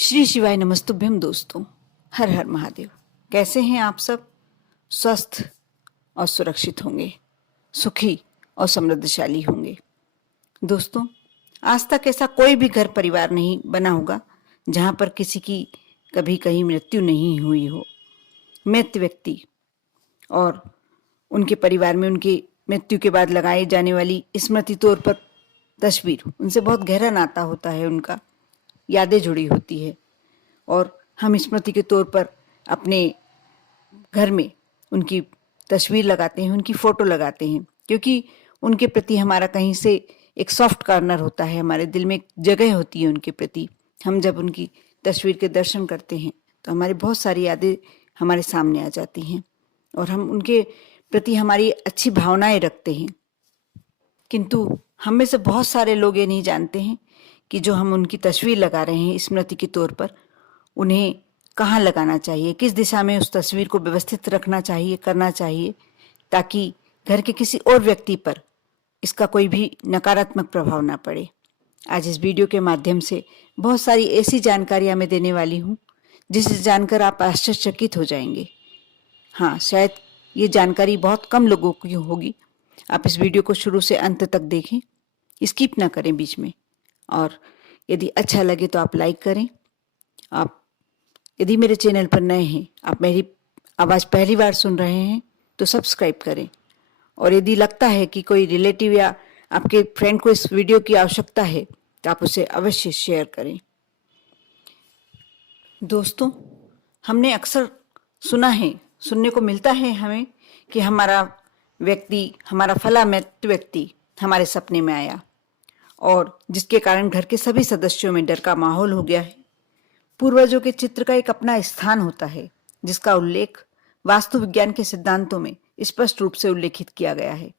श्री शिवाय नमस्तुभ्यम दोस्तों। हर हर महादेव। कैसे हैं आप सब? स्वस्थ और सुरक्षित होंगे, सुखी और समृद्धशाली होंगे। दोस्तों, आज तक ऐसा कोई भी घर परिवार नहीं बना होगा जहां पर किसी की कभी कहीं मृत्यु नहीं हुई हो। मृत व्यक्ति और उनके परिवार में उनकी मृत्यु के बाद लगाई जाने वाली स्मृति तौर पर तस्वीर, उनसे बहुत गहरा नाता होता है, उनका यादें जुड़ी होती है। और हम स्मृति के तौर पर अपने घर में उनकी तस्वीर लगाते हैं, उनकी फ़ोटो लगाते हैं, क्योंकि उनके प्रति हमारा कहीं से एक सॉफ्ट कॉर्नर होता है, हमारे दिल में एक जगह होती है उनके प्रति। हम जब उनकी तस्वीर के दर्शन करते हैं तो हमारी बहुत सारी यादें हमारे सामने आ जाती हैं और हम उनके प्रति हमारी अच्छी भावनाएं रखते हैं। किंतु हम में से बहुत सारे लोग ये नहीं जानते हैं कि जो हम उनकी तस्वीर लगा रहे हैं स्मृति के तौर पर, उन्हें कहाँ लगाना चाहिए, किस दिशा में उस तस्वीर को व्यवस्थित रखना चाहिए, करना चाहिए, ताकि घर के किसी और व्यक्ति पर इसका कोई भी नकारात्मक प्रभाव ना पड़े। आज इस वीडियो के माध्यम से बहुत सारी ऐसी जानकारियां मैं देने वाली हूँ जिसे जानकर आप आश्चर्यचकित हो जाएंगे। हाँ, शायद ये जानकारी बहुत कम लोगों की होगी। आप इस वीडियो को शुरू से अंत तक देखें, स्किप ना करें बीच में, और यदि अच्छा लगे तो आप लाइक करें। आप यदि मेरे चैनल पर नए हैं, आप मेरी आवाज़ पहली बार सुन रहे हैं तो सब्सक्राइब करें। और यदि लगता है कि कोई रिलेटिव या आपके फ्रेंड को इस वीडियो की आवश्यकता है तो आप उसे अवश्य शेयर करें। दोस्तों, हमने अक्सर सुनने को मिलता है हमें कि हमारा फला मृत व्यक्ति हमारे सपने में आया और जिसके कारण घर के सभी सदस्यों में डर का माहौल हो गया है। पूर्वजों के चित्र का एक अपना स्थान होता है जिसका उल्लेख वास्तु विज्ञान के सिद्धांतों में स्पष्ट रूप से उल्लेखित किया गया है।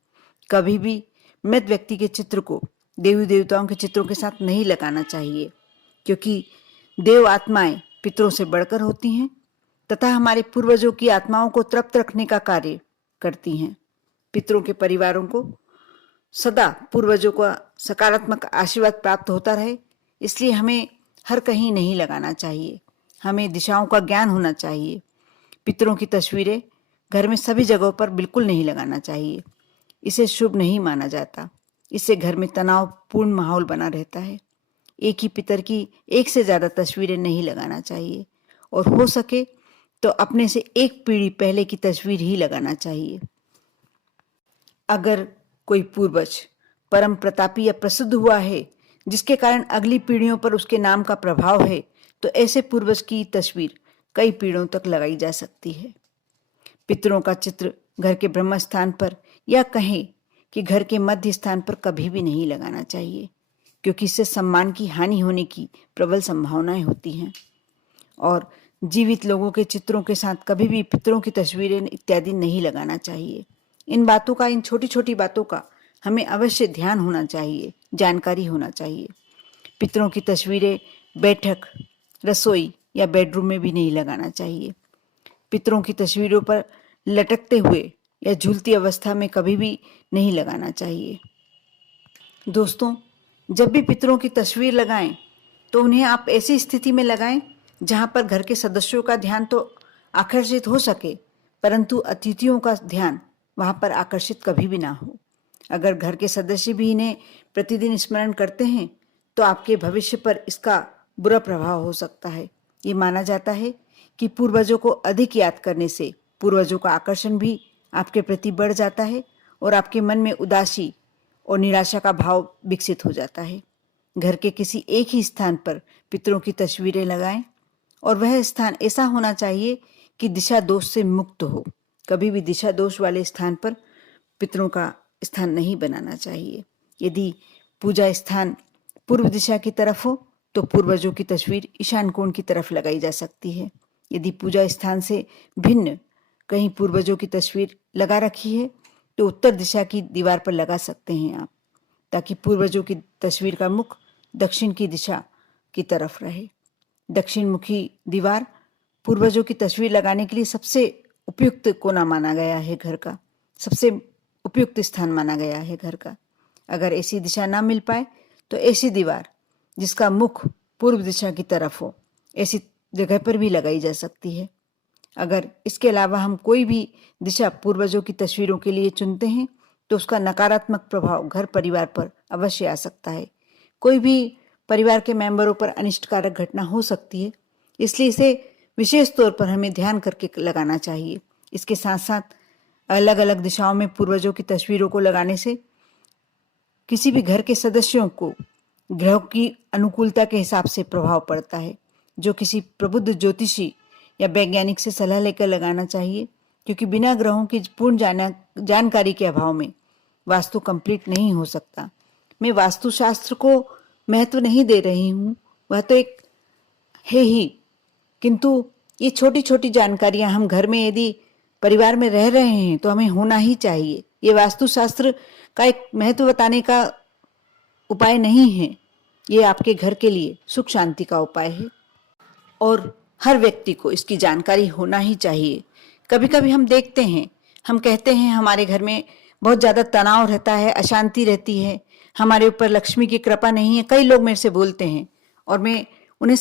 कभी भी मृत व्यक्ति के चित्र को देवी देवताओं के चित्रों के साथ नहीं लगाना चाहिए, क्योंकि देव आत्माएं पितरों से बढ़कर होती हैं तथा हमारे पूर्वजों की आत्माओं को तृप्त रखने का कार्य करती हैं। पितरों के परिवारों को सदा पूर्वजों का सकारात्मक आशीर्वाद प्राप्त होता रहे, इसलिए हमें हर कहीं नहीं लगाना चाहिए। हमें दिशाओं का ज्ञान होना चाहिए। पितरों की तस्वीरें घर में सभी जगहों पर बिल्कुल नहीं लगाना चाहिए। इसे शुभ नहीं माना जाता। इससे घर में तनावपूर्ण माहौल बना रहता है। एक ही पितर की एक से ज़्यादा तस्वीरें नहीं लगाना चाहिए और हो सके तो अपने से एक पीढ़ी पहले की तस्वीर ही लगाना चाहिए। अगर कोई पूर्वज परम प्रतापी या प्रसिद्ध हुआ है जिसके कारण अगली पीढ़ियों पर उसके नाम का प्रभाव है, तो ऐसे पूर्वज की तस्वीर कई पीढ़ियों तक लगाई जा सकती है। पितरों का चित्र घर के ब्रह्म स्थान पर या कहें कि घर के मध्य स्थान पर कभी भी नहीं लगाना चाहिए, क्योंकि इससे सम्मान की हानि होने की प्रबल संभावनाएं होती हैं। और जीवित लोगों के चित्रों के साथ कभी भी पितरों की तस्वीरें इत्यादि नहीं लगाना चाहिए। इन छोटी छोटी बातों का हमें अवश्य ध्यान होना चाहिए, जानकारी होना चाहिए। पितरों की तस्वीरें बैठक, रसोई या बेडरूम में भी नहीं लगाना चाहिए। पितरों की तस्वीरों पर लटकते हुए या झूलती अवस्था में कभी भी नहीं लगाना चाहिए। दोस्तों, जब भी पितरों की तस्वीर लगाएं तो उन्हें आप ऐसी स्थिति में लगाएं जहां पर घर के सदस्यों का ध्यान तो आकर्षित हो सके, परंतु अतिथियों का ध्यान वहां पर आकर्षित कभी भी ना हो। अगर घर के सदस्य भी इन्हें प्रतिदिन स्मरण करते हैं तो आपके भविष्य पर इसका बुरा प्रभाव हो सकता है। ये माना जाता है कि पूर्वजों को अधिक याद करने से पूर्वजों का आकर्षण भी आपके प्रति बढ़ जाता है और आपके मन में उदासी और निराशा का भाव विकसित हो जाता है। घर के किसी एक ही स्थान पर पितरों की तस्वीरें लगाएं और वह स्थान ऐसा होना चाहिए कि दिशा दोष से मुक्त हो। कभी भी दिशा दोष वाले स्थान पर पितरों का स्थान नहीं बनाना चाहिए। यदि पूजा स्थान पूर्व दिशा की तरफ हो तो पूर्वजों की तस्वीर ईशान कोण की तरफ लगाई जा सकती है। यदि पूजा स्थान से भिन्न कहीं पूर्वजों की तस्वीर लगा रखी है तो उत्तर दिशा की दीवार पर लगा सकते हैं आप, ताकि पूर्वजों की तस्वीर का मुख दक्षिण की दिशा की तरफ रहे। दक्षिण मुखी दीवार पूर्वजों की तस्वीर लगाने के लिए सबसे उपयुक्त कोना माना गया है घर का, सबसे उपयुक्त स्थान माना गया है घर का। अगर ऐसी दिशा ना मिल पाए तो ऐसी दीवार जिसका मुख पूर्व दिशा की तरफ हो ऐसी जगह पर भी लगाई जा सकती है। अगर इसके अलावा हम कोई भी दिशा पूर्वजों की तस्वीरों के लिए चुनते हैं तो उसका नकारात्मक प्रभाव घर परिवार पर अवश्य आ सकता है। कोई भी परिवार के मेंबरों पर अनिष्टकारक घटना हो सकती है, इसलिए इसे विशेष तौर पर हमें ध्यान करके लगाना चाहिए। इसके साथ साथ अलग अलग दिशाओं में पूर्वजों की तस्वीरों को लगाने से किसी भी घर के सदस्यों को ग्रह की अनुकूलता के हिसाब से प्रभाव पड़ता है, जो किसी प्रबुद्ध ज्योतिषी या वैज्ञानिक से सलाह लेकर लगाना चाहिए, क्योंकि बिना ग्रहों की पूर्ण जानकारी के अभाव में वास्तु कंप्लीट नहीं हो सकता। मैं वास्तुशास्त्र को महत्व नहीं दे रही हूँ, वह तो एक है ही, किंतु ये छोटी छोटी जानकारियां हम घर में यदि परिवार में रह रहे हैं तो हमें होना ही चाहिए। ये वास्तुशास्त्र का एक महत्व बताने का उपाय नहीं है, ये आपके घर के लिए सुख शांति का उपाय है और हर व्यक्ति को इसकी जानकारी होना ही चाहिए। कभी कभी हम देखते हैं, हम कहते हैं हमारे घर में बहुत ज़्यादा तनाव रहता है, अशांति रहती है, हमारे ऊपर लक्ष्मी की कृपा नहीं है। कई लोग मेरे से बोलते हैं और मैं उन्हें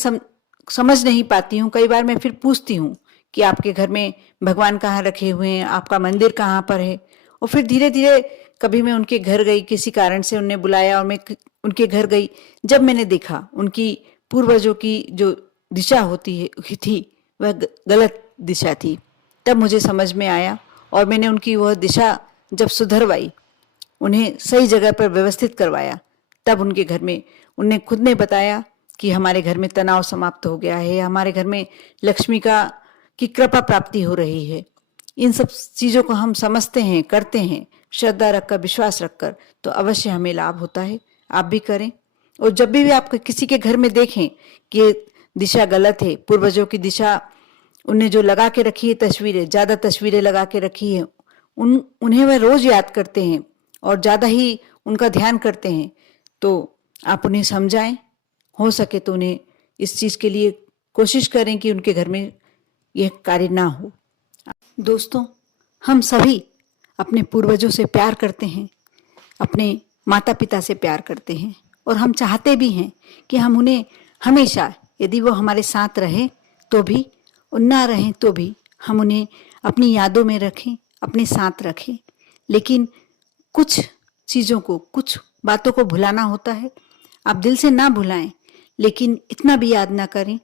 समझ नहीं पाती हूँ। कई बार मैं फिर पूछती हूँ कि आपके घर में भगवान कहाँ रखे हुए हैं, आपका मंदिर कहाँ पर है। और फिर धीरे धीरे कभी मैं उनके घर गई, किसी कारण से उन्हें बुलाया और मैं उनके घर गई। जब मैंने देखा उनकी पूर्वजों की जो दिशा होती है थी वह गलत दिशा थी, तब मुझे समझ में आया और मैंने उनकी वह दिशा जब सुधरवाई, उन्हें सही जगह पर व्यवस्थित करवाया, तब उनके घर में उन्हें खुद ने बताया कि हमारे घर में तनाव समाप्त हो गया है, हमारे घर में लक्ष्मी की कृपा प्राप्ति हो रही है। इन सब चीज़ों को हम समझते हैं, करते हैं, श्रद्धा रखकर, विश्वास रखकर, तो अवश्य हमें लाभ होता है। आप भी करें। और जब भी आप किसी के घर में देखें कि दिशा गलत है, पूर्वजों की दिशा उन्हें जो लगा के रखी है तस्वीरें, ज़्यादा तस्वीरें लगा के रखी है, उन्हें वह रोज याद करते हैं और ज़्यादा ही उनका ध्यान करते हैं, तो आप उन्हें समझाएं। हो सके तो उन्हें इस चीज़ के लिए कोशिश करें कि उनके घर में यह कार्य ना हो। दोस्तों, हम सभी अपने पूर्वजों से प्यार करते हैं, अपने माता पिता से प्यार करते हैं और हम चाहते भी हैं कि हम उन्हें हमेशा, यदि वो हमारे साथ रहें तो भी और ना रहें तो भी, हम उन्हें अपनी यादों में रखें, अपने साथ रखें। लेकिन कुछ चीज़ों को, कुछ बातों को भुलाना होता है। आप दिल से ना भुलाएं, लेकिन इतना भी याद ना करें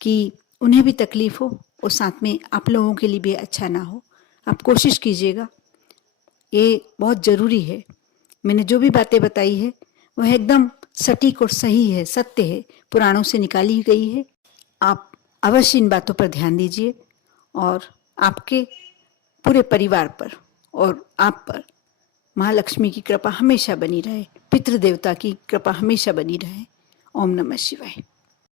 कि उन्हें भी तकलीफ हो और साथ में आप लोगों के लिए भी अच्छा ना हो। आप कोशिश कीजिएगा, ये बहुत ज़रूरी है। मैंने जो भी बातें बताई है वह एकदम सटीक और सही है, सत्य है, पुराणों से निकाली गई है। आप अवश्य इन बातों पर ध्यान दीजिए और आपके पूरे परिवार पर और आप पर महालक्ष्मी की कृपा हमेशा बनी रहे, पितृदेवता की कृपा हमेशा बनी रहे। ओम नमः शिवाय।